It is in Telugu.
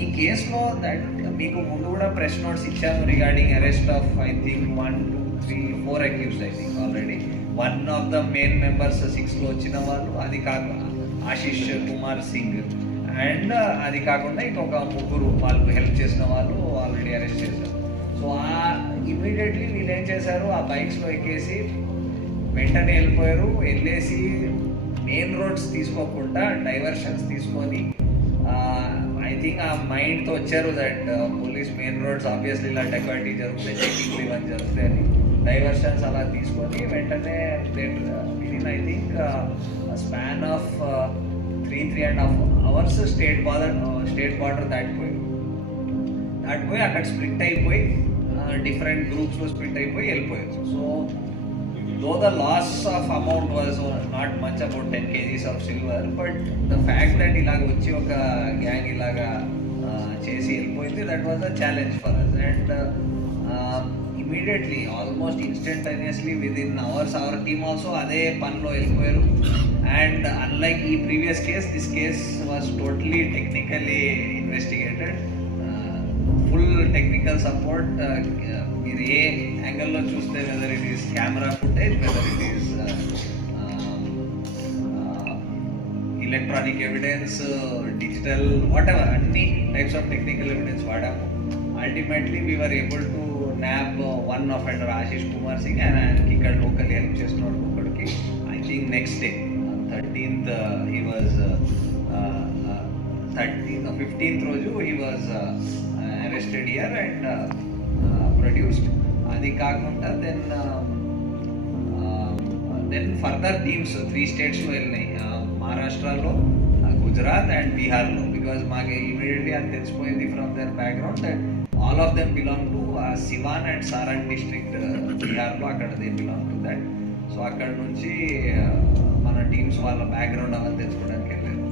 ఈ కేసులో దట్ మీకు ముందు కూడా ప్రెస్ నోట్స్ ఇచ్చాము regarding arrest of I think one two three four accused I think already one of the main members సిక్స్లో వచ్చిన వాళ్ళు అది కాక ఆశిష్ కుమార్ సింగ్. అండ్ uh, అది కాకుండా ఇంకొక ముగ్గురు వాళ్ళకు హెల్ప్ చేసిన వాళ్ళు ఆల్రెడీ అరెస్ట్ చేశారు. సో ఆ ఇమీడియట్లీ వీళ్ళు ఏం చేశారు? ఆ బైక్స్లో ఎక్కేసి వెంటనే వెళ్ళిపోయారు. వెళ్ళేసి మెయిన్ రోడ్స్ తీసుకోకుండా డైవర్షన్స్ తీసుకొని ఐ థింక్ ఆ మైండ్తో వచ్చారు that police main roads obviously ఇలా డెకాయిటీ జరుగుతాయి చెకింగ్లు ఇవన్నీ జరుగుతాయి అని. డైవర్షన్స్ అలా తీసుకొని వెంటనే within I think span of three three and half hours state border state border దాటిపోయి దాటిపోయి అక్కడ స్ప్లిట్ అయిపోయి డిఫరెంట్ గ్రూప్స్లో స్ప్లిట్ అయిపోయి వెళ్ళిపోయారు. So though the loss of amount was not much about ten kgs of silver but the fact that ఇలాగ వచ్చి ఒక గ్యాంగ్ ఇలాగా చేసి వెళ్ళిపోయింది that was a challenge for us and immediately almost instantaneously within hours our team also అదే పనిలో వెళ్ళిపోయారు. అండ్ అన్లైక్ ఈ previous case this case was totally technically investigated full technical support మీరు ఏ యాంగిల్లో చూస్తే whether it is camera footage whether it is electronic evidence digital whatever అన్ని టైప్స్ ఆఫ్ టెక్నికల్ ఎవిడెన్స్ వాడాము. Ultimately we're able to nab one of offender Ashish Kumar Singh and ఆయనకి ఇక్కడ లోకల్ హెల్ప్ చేస్తున్నాడు ఒకటికి I think next day thirteenth he was thirteenth fifteenth రోజు he was arrested here and produced అది కాకుండా then then further teams three స్టేట్స్లో వెళ్ళినాయి. మహారాష్ట్రలో గుజరాత్ అండ్ బీహార్లో బికాజ్ మాకు ఇమీడియట్లీ అది తెలిసిపోయింది from their background that all of them belong to Siwan and Saran district బీహార్లో అక్కడ they belong to that so అక్కడ నుంచి మన టీమ్స్ వాళ్ళ బ్యాక్గ్రౌండ్ అవన్నీ తెలుసుకోవడానికి వెళ్ళారు.